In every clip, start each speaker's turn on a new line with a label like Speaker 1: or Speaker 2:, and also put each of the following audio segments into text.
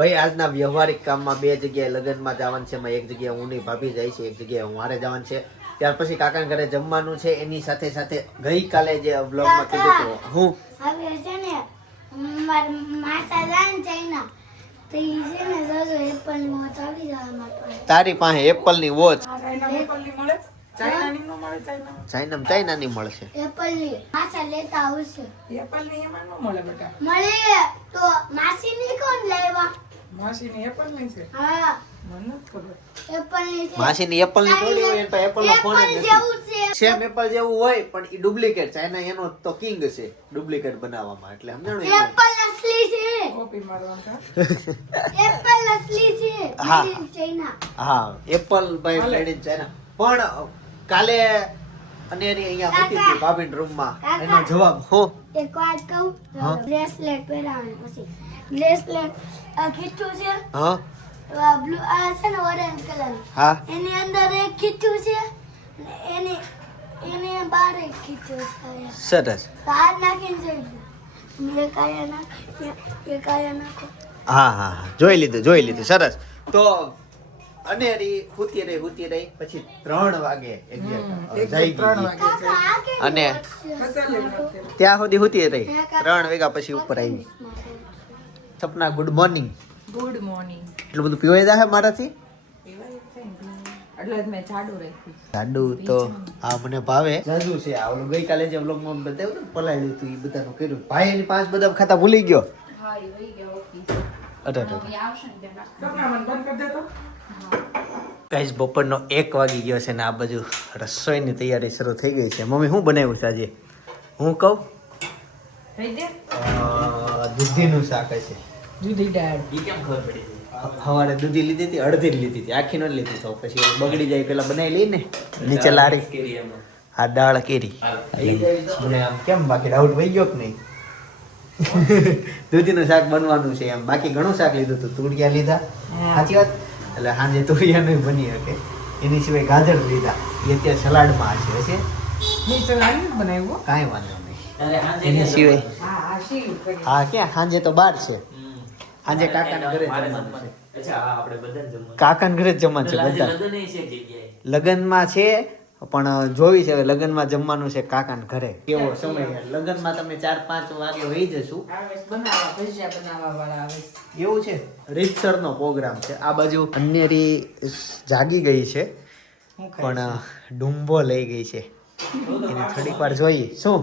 Speaker 1: ભાઈ આજના વ્યવહારિક કામમાં બે જગ્યાએ લગ્નમાં જવાનું છે એમાં એક જગ્યાએ હું નહીં ભાભી જાય છે એક જગ્યાએ હું હારે જવાનું છે. ત્યાર પછી કાકા ઘરે જમવાનું છે એની સાથે સાથે ગઈકાલે જે બ્લોગમાં કીધું હતું હું
Speaker 2: હવે છે ને માતા ચાઇના
Speaker 1: તારી પાસે એપલની વોચ
Speaker 3: ચાઇના ચાઇનાની ચાઇના
Speaker 1: ચાઇના? ચાઇના ની મળશે.
Speaker 2: એપલની માસા લેતા આવશે.
Speaker 3: એપલની એમાં ન મળે બેટા.
Speaker 2: મળે તો માસી ની કોણ લાવ્યા
Speaker 3: માસીની એપલની છે?
Speaker 2: હા.
Speaker 3: મને ખબર.
Speaker 2: એપલની છે.
Speaker 1: માસીની એપલની થોડી હોય એની એપલ નો ફોન જ નથી. સેમ એપલ જેવું હોય પણ એ ડુપ્લિકેટ ચાઇના એનો તો કિંગ છે ડુપ્લિકેટ બનાવવામાં. એટલે સમજાણું
Speaker 2: એપલ અસલી છે.
Speaker 3: કોપી મારવાનું
Speaker 2: એપલ અસલી છે.
Speaker 1: હા. હા Apple
Speaker 3: by.
Speaker 1: Made in China પણ કાલે અનેરી અહીંયા મૂકી હતી ભાભીના રૂમમાં. એનો જવાબ હો.
Speaker 2: એક વાત કહું? બ્રેસલેટ પહેરાવાનું પછી. બ્રેસલેટ આ ખીચું છે?
Speaker 1: હા.
Speaker 2: બ્લુ આ છે ને ઓરેન્જ કલર
Speaker 1: હા.
Speaker 2: એની અંદર એક ખીચું છે એની એની બહાર એક ખીચું છે
Speaker 1: સરસ.
Speaker 2: બહાર નાખીને જોઈ એક આયા નાખ એક આયા નાખો.
Speaker 1: હા હા હા. જોઈ લીધું જોઈ લીધું. સરસ. તો અનેરી હુતી રહી હુતી રહી. પછી ત્રણ વાગે અને. ત્યાં સુધી હુતી રહી. ત્રણ વાગ્યા પછી ઉપર આવી. Sapna good morning
Speaker 3: good morning
Speaker 1: એટલું બધું પીવાય જાય મારાથી
Speaker 3: જાડું
Speaker 1: તો આ મને ભાવે. જાજુ છે. આ ઓલું ગઈકાલે જે વ્લોગમાં બતાવ્યું ને, પલાળ્યું હતું એ બધાનું કર્યું. ભાઈ એની પાંચ બધા ખાતા ભૂલી ગયો. ગાઈસ બપોરનો એક વાગી ગયો છે ને આ બાજુ રસોઈની તૈયારી શરૂ થઈ ગઈ છે. મમ્મી શું બનાવ્યું છે આજે? હું કહું? દૂધીનું શાક છે
Speaker 3: જુદી દાળ.
Speaker 1: એ કેમ ખબર પડી સવારે દૂધી લીધી હતી અડધી જ લીધી હતી આખી ન લીધી તો પછી બગડી જાય પેલા બનાવી લઈ ને નીચે લારી. હા દાળ કેરી. મને આમ કેમ બાકી ડાઉટ વહી ગયો કે નહીં? દૂધીનું શાક બનવાનું છે એમ. બાકી ઘણું શાક લીધું હતું તુરિયા લીધા. સાચી વાત? એટલે સાંજે તુરિયાનું બની શકે. એની સિવાય ગાજર લીધા. એ અત્યારે સલાડમાં હશે હશે?
Speaker 3: બનાવ્યું
Speaker 1: કાંઈ વાંધો નહીં. એની સિવાય.
Speaker 3: હા હા
Speaker 1: હા ક્યાં? સાંજે તો બાર છે. સાંજે કાકાના ઘરે જમવાનું છે. કાકાના ઘરે જ જમવાનું છે બધા
Speaker 4: છે
Speaker 1: લગ્નમાં છે પણ જોવી છે હવે લગ્નમાં જમવાનું છે કાકાના ઘરે. કેવો સમય છે. લગ્નમાં તમે ચાર પાંચ વાગે હોઈ જશું. એવું છે? રીતસરનો પ્રોગ્રામ છે. આ બાજુ અન્યરી જાગી ગઈ છે પણ ડુંબો લઈ ગઈ છે. એને થોડીક વાર જોઈએ. શું?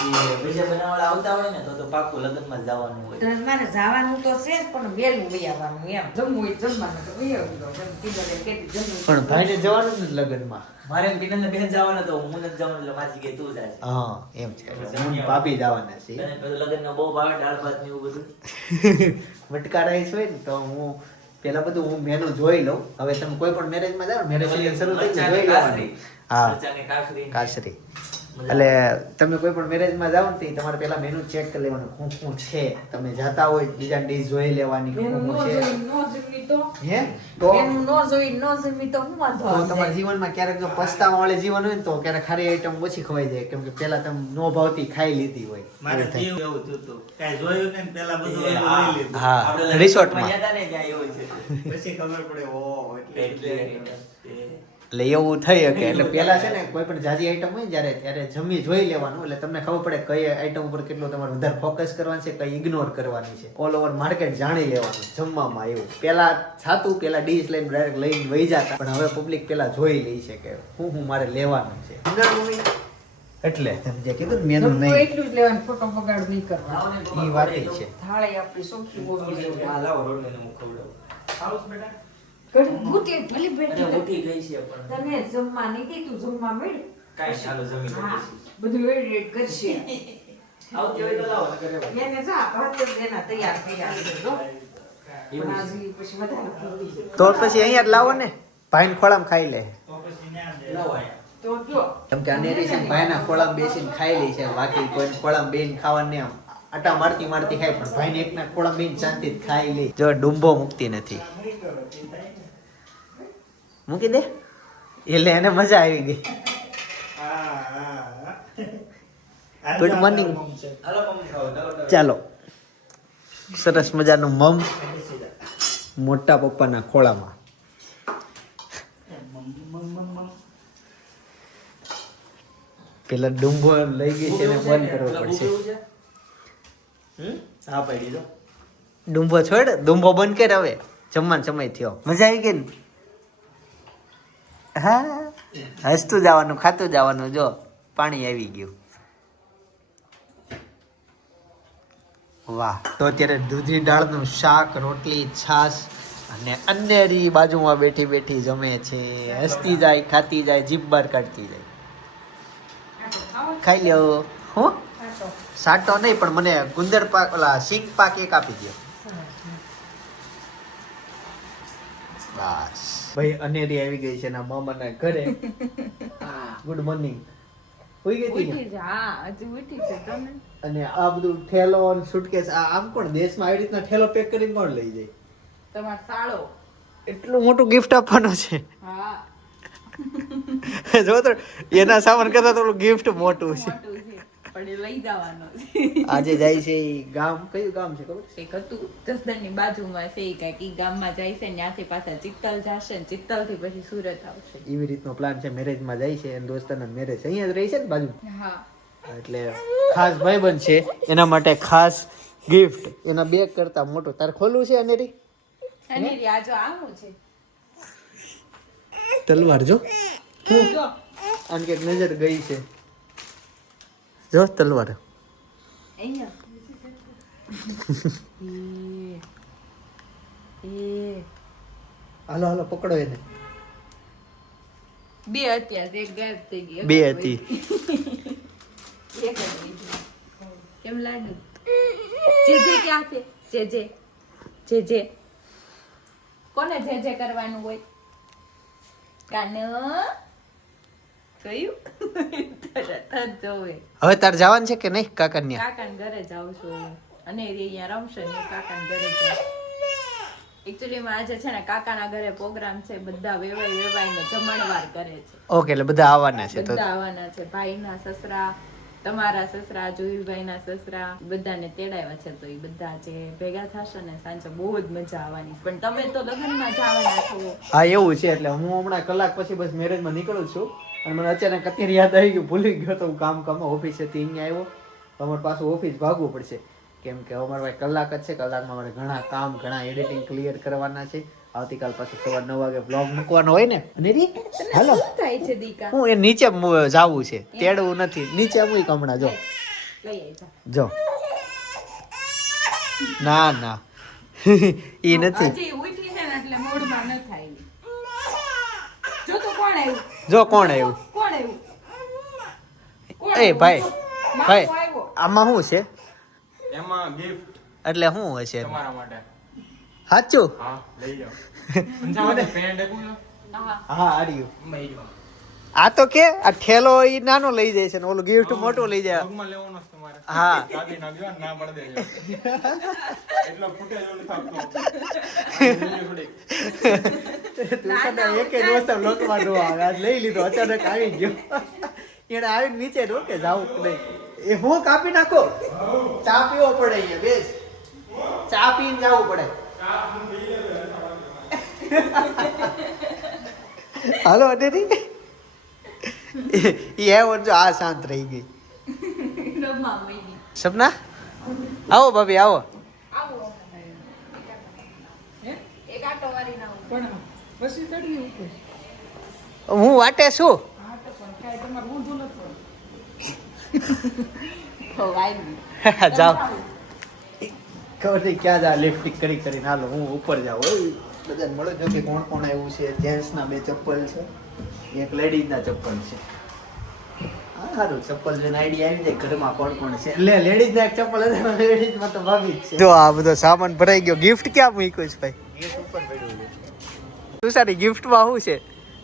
Speaker 4: એ બીજા બનાવવાળા આવતા હોય ને તો તો પાક્કું લગ્નમાં જવાનું હોય.
Speaker 3: તો મારે જવાનું તો છે પણ વહેલું વહી આવવાનું એમ. જમવું હોય જમવાનું તો વહી
Speaker 1: પણ ભાઈને જવાનું જ લગ્નમાં.
Speaker 4: મારે એમ બેન જવાના તો હું નથી જવાનું એટલે જગ્યાએ તું જાય.
Speaker 1: હા એમ છે. હું ભાભી જવાના છે
Speaker 4: અને પેલું લગ્નનો બહુ ભાવે દાળ ભાત ને એવું બધું.
Speaker 1: મટકા રાઈસ હોય ને તો હું પેલા બધું હું મેનુ જોઈ લઉં. હવે તમે કોઈ પણ મેરેજમાં જાઓ મેરેજ શરૂ થઈ જાય જોઈ લેવાનું. હા કાશરી એટલે તમે કોઈ પણ મેરેજમાં જાઓ ને તમારે પેલા મેનુ ચેક કરી લેવાનું શું શું છે? તમે જાતા હોય બીજા ડીશ જોઈ લેવાની શું શું
Speaker 3: જોઈ ન જમી તો?
Speaker 1: છે હે? તો
Speaker 3: એનું ન જોઈ ન જમી તો હું વાંધો આવે?
Speaker 1: તમારા જીવનમાં ક્યારેક જો પસ્તાવા વાળે જીવન હોય ને તો ક્યારેક ખારી આઈટમ ઓછી ખવાઈ જાય કેમ કે પેલા તમે નો ભાવતી ખાઈ લીધી હોય.
Speaker 5: મારે
Speaker 1: એવું
Speaker 5: એવું હતું. કાંઈ જોયું ને પેલા બધું
Speaker 4: એ
Speaker 5: ઓલું
Speaker 4: હા.
Speaker 5: લઈ લીધું.
Speaker 4: આપણે
Speaker 1: રિસોર્ટમાં
Speaker 4: ને છે.
Speaker 5: પછી ખબર પડે ઓ એટલે
Speaker 4: એટલે
Speaker 1: એવું થઈ શકે. એટલે પેલા છે ને કોઈ પણ જાજી આઈટમ હોય ને જ્યારે ત્યારે જમી જોઈ લેવાનું. એટલે તમને ખબર પડે કઈ આઈટમ ઉપર કેટલું તમારે વધારે ફોકસ કરવાનું છે કઈ ઇગ્નોર કરવાની છે. ઓલ ઓવર માર્કેટ જાણી લેવાનું જમવામાં એવું. પેલા છાતું પેલા ડીશ લઈને ડાયરેક્ટ લઈને વહી જતા. પણ હવે પબ્લિક પેલા જોઈ લે છે કે હું હું મારે લેવાનું છે. એટલે તમે જે કીધું મેનુ નહીં.
Speaker 3: એટલું જ લેવાનું ફોટો બગાડ નહીં કરવાનો
Speaker 1: એ વાત છે.
Speaker 3: થાળી આપણી ચોખ્ખી હોવી જોઈએ.
Speaker 4: હા લાવો રોટલીને હું ખવડાવું
Speaker 3: ઘડી ભલી બેઠી
Speaker 4: ઉઠી ગઈ છે પણ.
Speaker 3: તને જમવા નહીં દીધું જમવા મેળ?
Speaker 4: કાઈ ચાલો જમી
Speaker 3: બધું રેડી રેડી કરશે
Speaker 4: આવતી હોય તો લાવો કરે.
Speaker 3: એને જા. ભાત દેના તૈયાર ખવડી છે.
Speaker 1: તો પછી અહીંયા જ લાવો ને. ભાઈ ખોળામ ખાઈ લે.
Speaker 5: તો
Speaker 3: જો
Speaker 1: કેમ કે અનેરી છે ભાઈના ખોળામ બેસીને ખાઈ લે છે. બાકી કોઈ ખોળામ બેન ખાવાનું નહીં આમ આટા મારતી મારતી ખાય પણ ભાઈને એકના ખોળામ બેન શાંતિ ખાઈ લે. જો ડુંબો મૂકતી નથી. મૂકી દે. એટલે એને મજા આવી ગઈ.
Speaker 4: ગુડ ખાઓ, ચાલો,
Speaker 1: સરસ મજાનું મમ મોટા પપ્પાના ખોળામાં. પેલા ડુંગો લઈ ગઈ છે ને બંધ કરવો પડશે?
Speaker 4: હા
Speaker 1: છોડ ડુંબો બંધ કર હવે. જમવાનું સમય થયો. મજા આવી ગઈ ને? હા? હસતું જવાનું, ખાતું જવાનું, જો, પાણી આવી ગયું. વાહ. તો અત્યારે દૂધી દાળનું શાક, રોટલી, છાશ અને અન્યરી બાજુમાં બેઠી બેઠી જમે છે. હસતી જાય, ખાતી જાય, જીભ બહાર કાઢતી જાય. ખાઈ લ્યો. હું? સાટો નહીં, પણ મને ગુંદર પાક, ઓલા શીંગ પાક એક આપી દો બસ. ભાઈ અનેરી આવી ગઈ છે એના મામાના ઘરે. ગુડ મોર્નિંગ હોઈ ગઈ હતી ને?
Speaker 3: હા હજી ઉઠી છે તમે?
Speaker 1: અને આ બધું ઠેલો અને સુટકેસ આ આમ કોણ દેશમાં આવી રીતના ઠેલો પેક કરીને કોણ લઈ જાય?
Speaker 3: તમારો સાળો.
Speaker 1: એટલું મોટું ગિફ્ટ આપવાનું છે.
Speaker 3: હા.
Speaker 1: જો તો એના સામાન કરતા થોડું ગિફ્ટ મોટું છે.
Speaker 3: પણ એ લઈ જવાનો.
Speaker 1: આજે જાય છે ગામ. કયું ગામ છે ખબર?
Speaker 3: એક હતું જસદણની બાજુમાં છે એ કાંઈક. ઈ ગામમાં જાય છે ત્યાંથી પાછા ચિત્તલ જશે ને ચિત્તલથી પછી સુરત આવશે.
Speaker 1: એવી રીતનો પ્લાન છે. મેરેજમાં જાય છે અને દોસ્તાના મેરેજ અહીંયા જ રહી છે ને બાજુ?
Speaker 3: હા.
Speaker 1: એટલે ખાસ ભાઈબંધ છે. એના માટે ખાસ ગિફ્ટ એના બેગ કરતા મોટું. તાર ખોલવું છે અનેરી?
Speaker 3: અને રી આ જો આવું છે.
Speaker 1: તલવાર જો. આમ કે નજર ગઈ છે. જો તલવાર હાલો હાલો પકડો એને
Speaker 3: બે અત્યારે એક ગાયબ થઈ ગઈ
Speaker 1: બે હતી.
Speaker 3: કેમ લાગ્યું જે જે ક્યાં છે જે જે જે જે કોને જે જે કરવાનું હોય કાન કયું? તરત જ જોવે
Speaker 1: હવે તાર જવાનું છે કે નહીં કાકન્યા
Speaker 3: કાકાના ઘરે જાઉં છું અને એ અહીંયા રમશે ને કાકાના ઘરે જાઉં એકચ્યુઅલી માં આજે છે ને કાકાના ઘરે પ્રોગ્રામ છે બધા વેવાઈ વેવાઈને જમણવાર કરે છે.
Speaker 1: ઓકે એટલે બધા આવવાના છે
Speaker 3: બધા આવવાના છે. ભાઈના સસરા તમારા સસરા જોઈલભાઈના સસરા બધાને તેડાવ્યા છે તો એ બધા જે ભેગા થશે ને સાંજે બહુ જ મજા આવવાની. પણ તમે તો લગ્નમાં જવાના છો.
Speaker 1: હા એવું છે એટલે હું હમણાં કલાક પછી બસ મેરેજમાં નીકળું છું. અને મને અચાનક અત્યારે યાદ આવી ગયું ભૂલી ગયો તો હું કામ કામ ઓફિસેથી અહીંયા આવ્યો. તો અમારે પાછું ઓફિસ ભાગવું પડશે. કેમ કે અમારે ભાઈ કલાક જ છે કલાકમાં અમારે ઘણા કામ ઘણા એડિટિંગ ક્લિયર કરવાના છે. આવતીકાલ પાછું સવાર નવ વાગે બ્લોગ મૂકવાનો હોય ને અને રી હાલો.
Speaker 3: થાય છે દીકા?
Speaker 1: હું એ નીચે જાવું છે તેડવું નથી. નીચે મૂક હમણાં જો.
Speaker 3: જો.
Speaker 1: ના ના. ઈ નથી.
Speaker 3: હજી ઉઠી છે એટલે મૂડમાં ન થાય. જો તો કોણ આવ્યું?
Speaker 1: જો કોણ આવ્યું?
Speaker 3: કોણ આવ્યું?
Speaker 1: એ ભાઈ ભાઈ આમાં શું છે?
Speaker 6: એમાં ગિફ્ટ
Speaker 1: એટલે શું હશે
Speaker 6: તમારા માટે.
Speaker 1: સાચું
Speaker 6: હા લઈ જાઓ.
Speaker 3: હા.
Speaker 1: હા આર્યું આ તો કે આ ઠેલો એ નાનો લઈ જાય છે ને ઓલું ગિફ્ટ મોટું લઈ જાય.
Speaker 6: પગમાં લેવાનો છે
Speaker 1: હા એકે આવે આજ લઈ લીધો અચાનક આવી ગયો. એને આવીને નીચે રોકે જાવું નહીં. એ હું કાપી નાખો? ચા પીવો પડે અહીંયા બેસ. ચા પીને જવું પડે. હાલો અડેરી એ આવ્યો ને જો આ શાંત રહી ગઈ. સપના? આવો ભાભી આવો.
Speaker 3: આવો. હે? એક આટો વારીને આવું.
Speaker 1: હું વાટે છું
Speaker 3: હો,
Speaker 1: જાઓ. ખબર નહીં ક્યાં જા લિફ્ટિંગ કરી કરીને હાલો હું ઉપર જાઉં. બધાને મળો જો કે કોણ કોણ આવ્યું છે? જેન્ટ્સના બે ચપ્પલ છે એક લેડીઝના ચપ્પલ છે. હા સારું ચપ્પલ જોઈને આઈડિયા આવી જાય ઘરમાં કોણ કોણ છે. લે લેડીઝના એક ચપ્પલ હતા લેડીઝમાં તો ભાભી છે. જો આ બધો સામાન ભરાઈ ગયો. ગિફ્ટ ક્યાં મૂક્યો છે ભાઈ? ગિફ્ટ ઉપર પડ્યું છે. શું સારી ગિફ્ટમાં શું છે?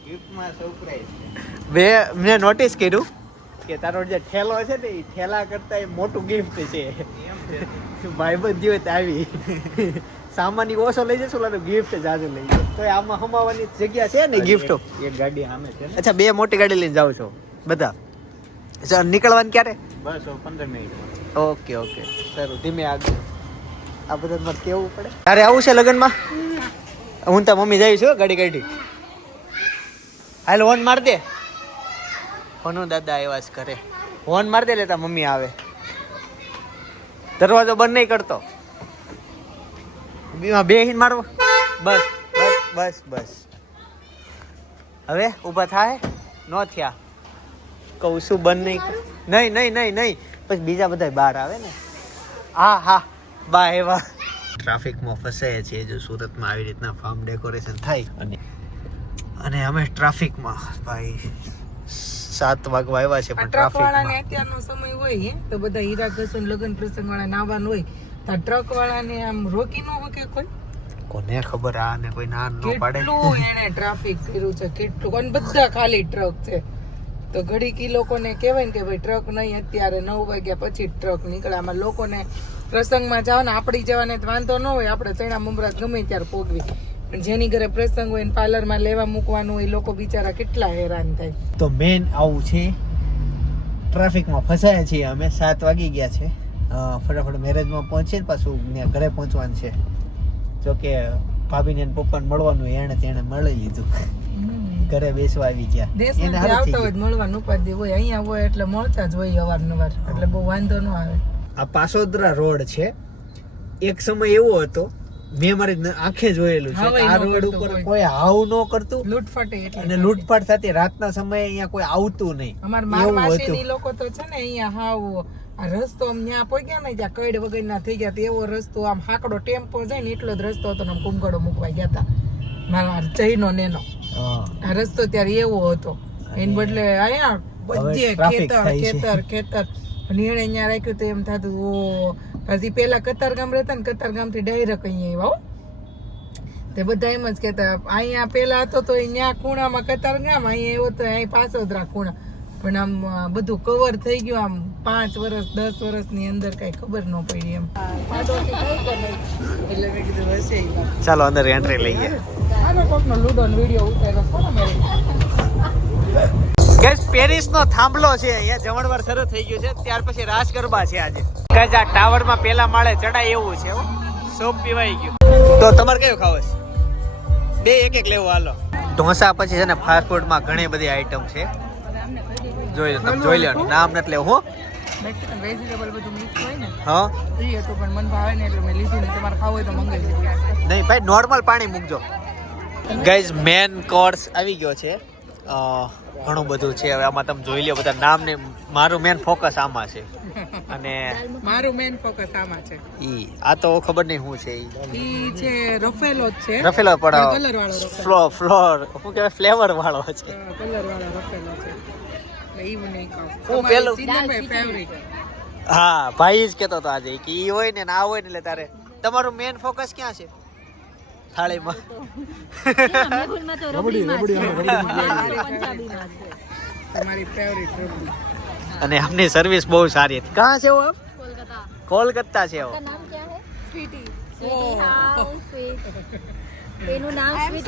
Speaker 5: ગિફ્ટમાં સરપ્રાઈઝ
Speaker 1: મેં મેં નોટિસ કર્યું. કે તારો જે ઠેલો છે ને એ ઠેલા કરતા એ મોટું ગિફ્ટ છે. ભાઈબંધ જીવે તો આવી. સામાન ઈ ઓછો લઈ જશો લાગે ગિફ્ટ જાજુ લઈ જાય તો આમાં હમાવાની જગ્યા છે ને ગિફ્ટો
Speaker 5: એક ગાડી સામે છે
Speaker 1: અચ્છા બે મોટી ગાડી લઈને જાવ છો બધા? સર નીકળવાનું ક્યારે?
Speaker 5: બસ પંદર મિનિટ
Speaker 1: ઓકે ઓકે. સારું ધીમે આગળ. આ બધા મારે કેવું પડે? તારે આવું છે લગ્નમાં? હું તાર મમ્મી જઈશ ગાડી કાઢી. હાલ ઓન માર દે. હોનો દાદા આવ્યા જ ઘરે. હોન માર દે લેતા મમ્મી આવે. દરવાજો બંધ નહીં કરતો. બે હિન મારવો. બસ બસ બસ બસ. હવે ઊભા થાય, ન થયા. કહું શું બંધ નહીં નહીં નહીં નહીં નહીં. પછી બીજા બધા બહાર આવે ને. હા હા. બા એવા. ટ્રાફિકમાં ફસાય છે જો સુરતમાં આવી રીતના ફાર્મ ડેકોરેશન થાય. અને અને અમે ટ્રાફિકમાં, ભાઈ સાત વાગવા આવ્યા છે પણ
Speaker 7: ટ્રાફિક વાળાને અત્યારનો સમય હોય હે તો બધા હીરા ઘસન લગ્ન પ્રસંગ વાળા નાવાનું હોય. તો ટ્રક વાળાને આમ રોકી ન શકે કોઈ?
Speaker 1: કોને ખબર આ ને કોઈ ના ન પાડે?
Speaker 7: કેટલું એને ટ્રાફિક કર્યું છે કેટલું. અને બધા ખાલી ટ્રક છે. તો ઘડીક ઈ લોકોને કહેવાય ને કે ભાઈ ટ્રક નહીં અત્યારે નવ વાગ્યા પછી ટ્રક નીકળે. આમાં લોકોને પ્રસંગમાં જાવ ને આપણી જવાને વાંધો ન હોય આપણે ચણા મમરા ગમે ત્યારે પોગવી. જેની ઘરે પ્રસંગ હોય ને પાર્લરમાં લેવા મૂકવાનું હોય એ લોકો બિચારા કેટલા હેરાન થાય.
Speaker 1: તો મેન આવું છે. ટ્રાફિકમાં ફસાયા છીએ અમે સાત વાગી ગયા છે. ફટાફટ મેરેજમાં પહોંચીને પાછું ઘરે પહોંચવાનું છે. જો કે ભાભીને પપ્પાને મળવાનું એણે તેણે મળી લીધું. ઘરે બેસવા આવી ગયા. એને
Speaker 7: આવતા હોય મળવાનું ઉપાધિ હોય અહીંયા હોય એટલે મળતા જ હોય અવારનવાર. એટલે બહુ વાંધો ન આવે.
Speaker 1: આ પાસોદરા રોડ છે. એક સમય એવો હતો મેં મારી આંખે જોયેલું છે. આ રોડ ઉપર
Speaker 7: કોઈ.
Speaker 1: હાવ ન કરતું
Speaker 7: લૂંટફાટે
Speaker 1: અને લૂંટફાટ થતી રાતના સમયે અહીંયા કોઈ આવતું નહીં.
Speaker 7: અમારા
Speaker 1: હતું.
Speaker 7: લોકો તો છે ને અહીંયા હાવ આ રસ્તો આમ ત્યાં પહોંચ્યા ને ત્યાં કઈડ વગરના થઈ ગયા એવો રસ્તો આમ હાકડો ટેમ્પો જાય ને એટલો જ રસ્તો હતો ને આમ કુંકડો મૂકવા ગયા હતા મારા જઈનો નેનો. આ રસ્તો ત્યારે એવો હતો. એને બદલે અહીંયા બધે ખેતર ખેતર ખેતર. અને એને અહીંયા રાખ્યું તો એમ થતું ઓ પછી પેલા કતારગામ રહેતા ને કતારગામથી ડાયરેક્ટ અહીંયા આવ્યા તે બધા એમ જ કહેતા અહીંયા પેલા હતો તો અહીંયા ખૂણામાં કતારગામ અહીંયા એવો તો અહીં પાસોદરા ખૂણા. પણ આમ બધું કવર થઈ ગયું આમ પાંચ વર્ષ દસ વર્ષની અંદર કઈ ખબર ન પડી એમ.
Speaker 1: ચાલો અંદર એન્ટ્રી લઈએ.
Speaker 7: લૂડો વીડિયો ઉતાર્યો
Speaker 1: ગેસ પેરિસ નો થાંભલો છે અહીંયા જમણવાર શરૂ થઈ ગયું છે. ત્યાર પછી રાસ ગરબા છે આજે. કઈ આ ટાવરમાં પેલા માળે ચડાય એવું છે સોપ પીવાઈ ગયું. તો તમારે કયું ખાવ છે? બે એક એક લેવું હાલો. ઢોસા પછી છે ને ફાસ્ટ ફૂડમાં ઘણી બધી આઈટમ છે. જોઈ લો તમે જોઈ લો નામ નથી લેવું હું.
Speaker 7: વેજીટેબલ બધું મિક્સ હોય ને.
Speaker 1: હા.
Speaker 7: એ હતું પણ મને ભાવે ને એટલે મેં લીધું ને. તમારે ખાવું હોય તો મંગાવી
Speaker 1: નહીં ભાઈ નોર્મલ પાણી મૂકજો. ગાઈઝ મેન કોર્સ આવી ગયો છે. ઘણું બધું છે. હવે આમાં તમે જોઈ લો બધા નામ ને મારું મેન ફોકસ આમાં છે. અને
Speaker 7: મારું મેન ફોકસ આમાં છે.
Speaker 1: ઈ આ તો ખબર નહીં શું છે ઈ.
Speaker 7: છે રફેલો છે.
Speaker 1: રફેલો
Speaker 7: પણ કલર વાળો
Speaker 1: ફ્લો ફ્લોર શું કહેવાય ફ્લેવર વાળો છે.
Speaker 7: કલર વાળો રફેલો છે. ઈ મને
Speaker 1: હું
Speaker 7: કહું
Speaker 1: પેલું-
Speaker 7: ફેવરિટ
Speaker 1: હા ભાઈ જ કહેતો હતો આજે કે ઈ હોય ને ના હોય ને એટલે તારે તમારું મેન ફોકસ ક્યાં છે? અને આપની સર્વિસ બહુ સારી હતી. ક્યાં છે આપ કોલકાતા. છે
Speaker 8: સ્વીટ.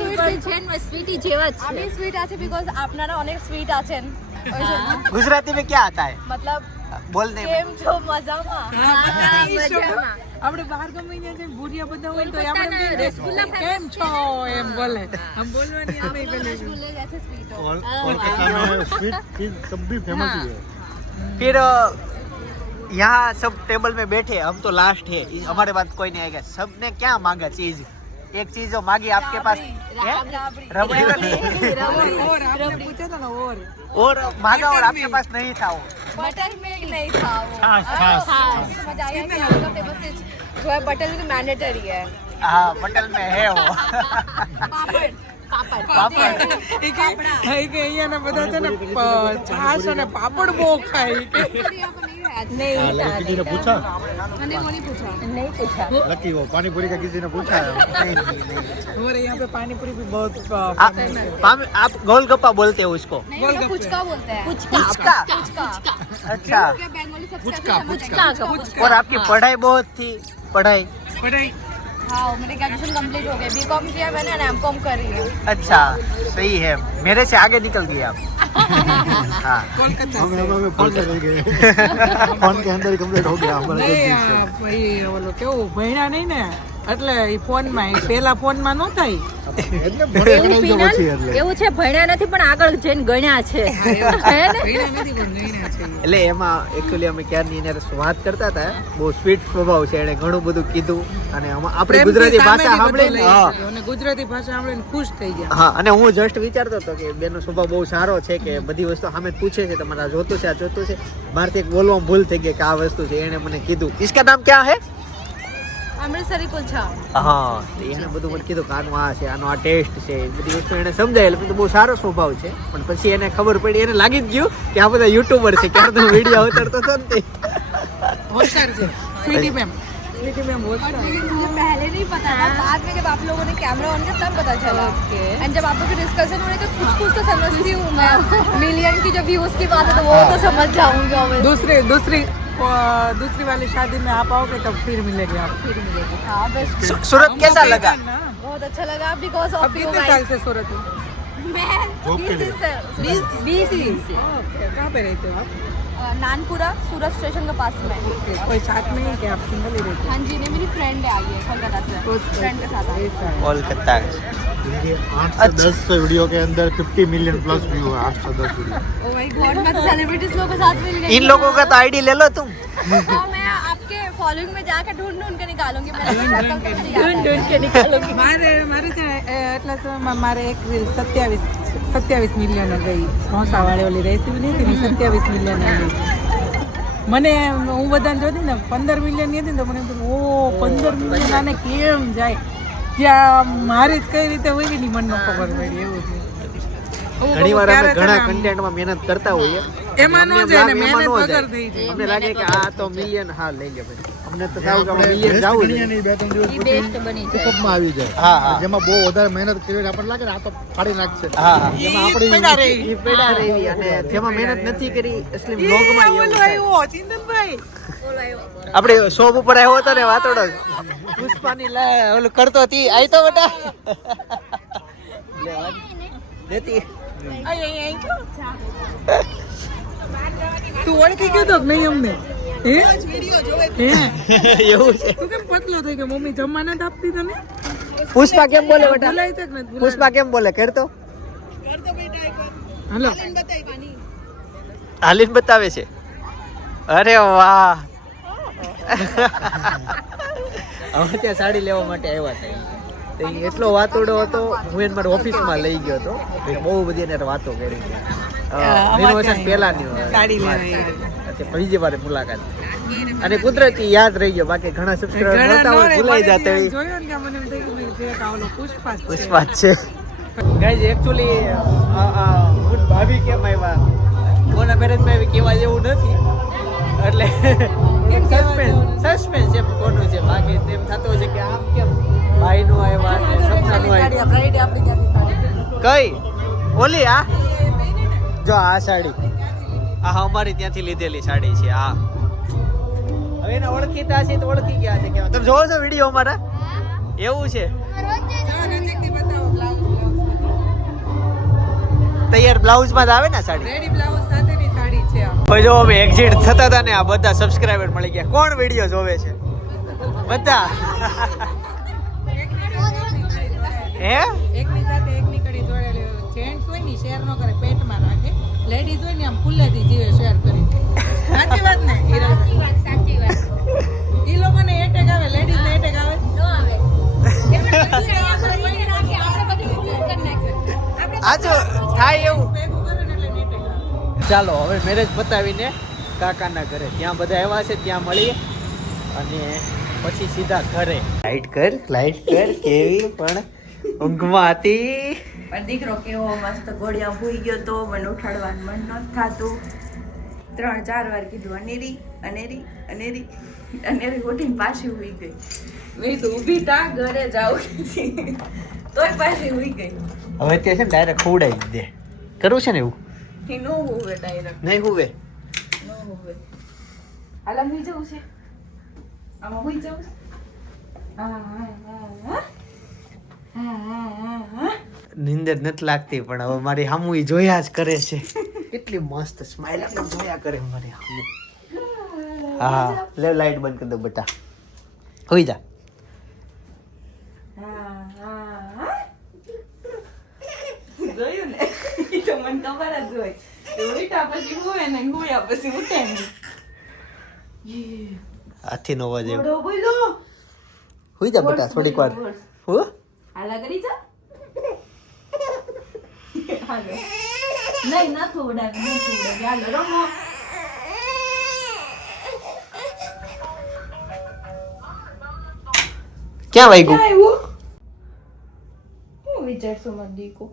Speaker 8: ઉપર છે ને.
Speaker 1: સ્વીટી ગુજરાતી મેં ક્યાં આતા
Speaker 8: મતલબ
Speaker 1: બોલ દે
Speaker 8: કેમ છો? મજામાં? મજામાં.
Speaker 7: આપણે બહાર ગમે ત્યાં જઈને ભૂરિયા બધા હોય તો આપણે
Speaker 8: કોલકાતાના
Speaker 7: એમ કહીએ,
Speaker 8: રસગુલ્લા
Speaker 7: કેમ છો એમ બોલે આમ બોલવાની આવે પેલે
Speaker 8: રસગુલ્લે જૈસે સ્વીટ હો
Speaker 1: फिर अ, यहाँ सब टेबल में बैठे हम तो लास्ट है इस- हमारे बाद कोई नहीं आएगा सबने क्या मांगा चीज एक चीज जो मांगी आपके पास है? रबड़ी तो नहीं
Speaker 7: ઓર આપણે પૂછ્યો તો ને ઓર
Speaker 1: और मांगा और आपके पास नहीं था वो
Speaker 8: बटर मिल्क नहीं था वो
Speaker 1: छाछ, छाछ।
Speaker 8: हाँ, समझ आया कि आपका फेमस डिश जो है बटर मिल्क मैंडेटरी है
Speaker 1: हाँ बटल में है वो
Speaker 8: पापड़ पापड़
Speaker 1: पापड़
Speaker 7: એ કે એ કે અહીંયાના બધા છે ને પ- છાશ અને પાપડ બહુ ખાય
Speaker 8: नहीं पूछा मैंने वो नहीं पूछा नहीं पूछा
Speaker 5: लकी वो पानी पूरी का किसी ने पूछा है
Speaker 7: हमारे यहाँ पे पानी पूरी भी बहुत
Speaker 1: आप गोलगप्पा बोलते हो उसको
Speaker 8: पुचका बोलते हैं
Speaker 1: पुचका अच्छा और आपकी पढ़ाई बहुत थी पढ़ाई
Speaker 8: पढ़ाई कंप्लीट हो गई बीकॉम किया मैंने एम कॉम कर
Speaker 1: अच्छा सही है मेरे से आगे निकल गए आप हाँ
Speaker 5: कोलकाता फोन के अंदर कंप्लीट हो गया
Speaker 7: नहीं भाई वो लोग क्या महीना नहीं ना એટલે એ ફોનમાં પેલા ફોનમાં
Speaker 5: ન થાય.
Speaker 8: એવું છે ભણ્યા નથી પણ આગળ જઈને ગણ્યા છે.
Speaker 1: એટલે એમાં એકચ્યુઅલી અમે ક્યારની એને વાત કરતા હતા બહુ સ્વીટ સ્વભાવ છે એને ઘણું બધું કીધું અને આપણે ગુજરાતી ભાષા સાંભળી
Speaker 7: અને ગુજરાતી ભાષા સાંભળીને ખુશ થઈ ગયા.
Speaker 1: હા અને હું જસ્ટ વિચારતો હતો કે બેનો સ્વભાવ બહુ સારો છે કે બધી વસ્તુ સામે પૂછે છે તમારા જોતું છે આ જોતું છે. મારથી બોલવામાં ભૂલ થઈ ગઈ કે આ વસ્તુ છે એને મને કીધું. ઇસકા નામ ક્યાં હે?
Speaker 8: અમૃતસરી કુલચા
Speaker 1: હા તો એણે બધું મને કીધું કે આનું આ છે આનો આ ટેસ્ટ છે એ બધી વસ્તુ એને સમજાય એટલે મેં કીધું બહુ સારો સ્વભાવ છે પણ પછી એને ખબર પડી એને લાગી જ ગયું કે આ બધા યુટ્યુબર છે ક્યારે તો વિડીયો ઉતારતો હતો ને તે
Speaker 7: હોશિયાર છે સ્વીટી મેમ સ્વીટી મેમ હોશિયાર
Speaker 8: लेकिन मुझे पहले नहीं पता था बाद में जब आप लोगों ने कैमरा ऑन किया तब पता चला एंड जब आप लोग की डिस्कशन हो रही तो कुछ कुछ तो समझती हूँ मैं मिलियन की जब व्यूज की बात है तो वो तो समझ जाऊंगी obviously.
Speaker 7: दूसरी दूसरी अ, दूसरी वाली शादी में आप आओगे तब फिर मिलेगी आप। फिर मिलेगी।
Speaker 8: हाँ,
Speaker 1: सूरत कैसा लगा
Speaker 8: बहुत अच्छा लगा बिकॉज़ ऑफ़
Speaker 7: कितने साल से सूरत में कहाँ पे रहते हो आप?
Speaker 8: नानपुरा सूरत स्टेशन के पास में।
Speaker 7: कोई साथ में ही क्या? आप सिंगल ही रहते
Speaker 8: हैं? हाँ जी नहीं मेरी फ्रेंड है आई है कोलकाता से। फ्रेंड के साथ
Speaker 1: कोलकाता
Speaker 5: इनके आठ से दस वीडियो के अंदर फिफ्टी मिलियन प्लस व्यू है आठ से दस वीडियो
Speaker 8: ओ माय गॉड मैं तो सेलिब्रिटीज लोगों के साथ मिल गई
Speaker 1: इन लोगों का तो आईडी ले लो तुम
Speaker 8: हाँ मैं आपके फॉलोइंग में जाकर ढूंढ ढूंढ के निकालूंगी मैंने शक्ल तो नहीं ढूंढ ढूंढ के निकालूंगी
Speaker 7: મારે મારે છે ને, એ એટલા સમયમાં મારે એક રીલ સત્યાવીસ સત્યાવીસ મિલિયન ગઈ ભોંસાવાળી ઓલી રેસીપી નહીં હતી ને સત્યાવીસ મિલિયન ગઈ મને હું બધાને જોતી ને પંદર મિલિયન ની હતી ને તો મને એમ થયું, ઓ પંદર મિલિયન આને કેમ જાય ત્યાં મારી જ કઈ રીતે હોય ને મને ન ખબર પડી એવું છે.
Speaker 1: ઘણી વાર અમે ઘણા કન્ટેન્ટમાં મહેનત કરતા હોઈએ
Speaker 7: એમાં ન જાય
Speaker 1: લાગે,
Speaker 7: ને મહેનત વગર થઈ જાય.
Speaker 1: અમને લાગે કે આ તો મિલિયન હા લઈ લે ભાઈ. અમને તો સાવ
Speaker 5: ગમે
Speaker 1: જાવું
Speaker 5: નહીં બે ત્રણ દિવસ
Speaker 8: બેસ્ટ બની જાય
Speaker 5: માં આવી જાય
Speaker 1: હા હા
Speaker 5: જેમાં બહુ વધારે મહેનત કરી આપણને લાગે આ તો ફાડી નાખશે
Speaker 1: હા
Speaker 5: જેમાં આપણી
Speaker 7: પેડા રહી
Speaker 1: પેડા રહી અને જેમાં મહેનત નથી કરી
Speaker 7: એટલે
Speaker 1: બ્લોગમાં એવું
Speaker 7: આવ્યો ચિંતનભાઈ
Speaker 1: આપણે શોપ ઉપર આવ્યો હતો ને વાતોડો પુષ્પાની ઓલું કરતો હતી આઈ તો બેટા લેતી
Speaker 7: તું ઓળખી ગયો તો નહીં અમને
Speaker 1: એવું છે.
Speaker 7: તું કેમ પતલો થઈ ગયો? મમ્મી જમવા નથી આપતી તને?
Speaker 1: પુષ્પા કેમ બોલે બેટા? પુષ્પા કેમ બોલે? કરતો
Speaker 7: હાલો.
Speaker 1: હાલીન બતાવે છે. અરે વાહ. અમે ત્યાં સાડી લેવા માટે આવ્યા હતા તો એટલો વાતોડો હતો હું એને મારી ઓફિસમાં લઈ ગયો હતો. બહુ બધી એને વાતો કરી રિનોવેશન પહેલાની
Speaker 7: સાડી લેવા
Speaker 1: છે. એટલે બીજી વાર મુલાકાત. અને કુદરતી યાદ રહી ગયો બાકી ઘણા સબસ્ક્રાઈબર
Speaker 7: ઘણા
Speaker 1: નહોતા હોય ભૂલાઈ જતા હોય.
Speaker 7: કે કે કાં પુષ્પા છે.
Speaker 1: છે. ગાઈઝ એકચ્યુઅલી ગુડ ભાભી કેમ આવ્યા? કોના મેરેજમાં આવી કેવા જેવું નથી. એટલે સસ્પેન્સ સસ્પેન્સ એમ કોનું છે? બાકી તેમ થતું છે કે આમ કેમ? ભાઈનું આવ્યા સપનાનું આવ્યા. કઈ? ઓલી આ? જો આ સાડી. આ અમારી ત્યાંથી લીધેલી સાડી છે આ હવે એને ઓળખીતા છે તો ઓળખી ગયા છે કે તમે જોવો છો વીડિયો અમારા? એવું છે.
Speaker 7: તૈયાર બ્લાઉઝમાં
Speaker 1: તૈયાર બ્લાઉઝમાં જ આવે ને સાડી?
Speaker 7: રેડી બ્લાઉઝ સાથેની સાડી છે આ.
Speaker 1: જો અમે એક્ઝિટ થતા હતા ને આ બધા સબસ્ક્રાઇબર મળી ગયા. કોણ વીડિયો જોવે છે? બધા. હે
Speaker 7: એકની સાથે એકની કડી જોડેલી જેન્ટ્સ હોય ને શેર નો કરે રાખે લેડીઝ હોય ને આમ ખુલ્લેથી જીવે શેર કરી. સાચી વાત ને હિરલભાઈ?
Speaker 8: સાચી વાત
Speaker 7: એ લોકોને એટેક આવે લેડીઝ ને એટેક આવે?
Speaker 8: નો આવે. આપણે બધી ખુલ્લું કરી નાખ્યું.
Speaker 1: આ જો થાય એવું. ચાલો હવે મેરેજ પતાવીને કાકાના ઘરે. ત્યાં બધા આવ્યા છે ત્યાં મળીએ. અને પછી સીધા ઘરે. લાઈટ કર લાઈટ કર કેવી પણ ઊંઘમાં હતી.
Speaker 3: પણ દીકરો કેવો મસ્ત ઘોડિયા ભૂઈ ગયો તો મને ઉઠાડવાનું મન ન થતું. ત્રણ ચાર વાર કીધું અનેરી અનેરી અનેરી અનેરી ઉઠીને પાછી ઉઈ ગઈ. મેં તો ઊભી તા ઘરે જાઉં. તોય પાછી ઉઈ ગઈ.
Speaker 1: હવે તે છે ને ડાયરેક્ટ ખવડાવી દે. કરું છે ને એવું?
Speaker 3: એ નો હોવે ડાયરેક્ટ
Speaker 1: નહીં હુવે?
Speaker 3: નો હોવે. હાલ હુઈ જવું છે. આમાં હુઈ જવું છે? હા હા હા.
Speaker 1: નિંદર નથી લાગતી પણ હવે મારી હામુ એ જોયા જ કરે છે. કેટલી મસ્ત સ્માઈલ જોયા કરે મારી હામુ. હા લે લાઈટ બંધ કરી દો બટા. હોઈ જા.
Speaker 3: જોયું ને? એ તો
Speaker 1: મને જા બટા થોડીક વાર. હું?
Speaker 3: હાલા કરી જા. હાલો. નહીં ન ઉડાવી ન ઉડાવી હાલો રમો.
Speaker 1: ક્યાં વાગ્યું?
Speaker 3: હું વિચારશો મારો દીકો.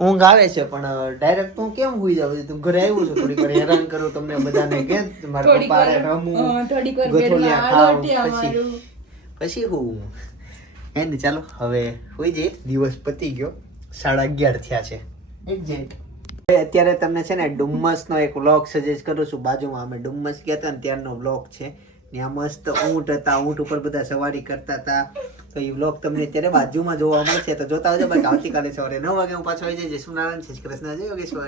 Speaker 1: ઊંઘ આવે છે પણ ડાયરેક્ટ તું કેમ હુઈ જાવ? તું ઘરે આવ્યો છો થોડીક વાર હેરાન કરું તમને બધાને કે મારા પપ્પા
Speaker 3: રમું
Speaker 1: ગોથોલિયા ખાવ પછી પછી હું કઈ ચાલો હવે હોય જઈએ દિવસ પતી ગયો. સાડા અગિયાર થયા છે. એક્ઝેક્ટ અત્યારે તમને છે ને ડુમ્મસનો એક વ્લોગ સજેસ્ટ કરું છું. બાજુમાં અમે ડુમ્મસ ગયા હતા ને ત્યારનો વ્લોગ છે. ત્યાં મસ્ત ઊંટ હતા ઊંટ ઉપર બધા સવારી કરતા હતા. તો એ વ્લોગ તમને અત્યારે બાજુમાં જોવા મળશે. તો જોતા હોજો બાકી આવતીકાલે સવારે નવ વાગે હું પાછો આવી જઈશ. શું નારાયણ છે કૃષ્ણ જય યોગેશ્વર.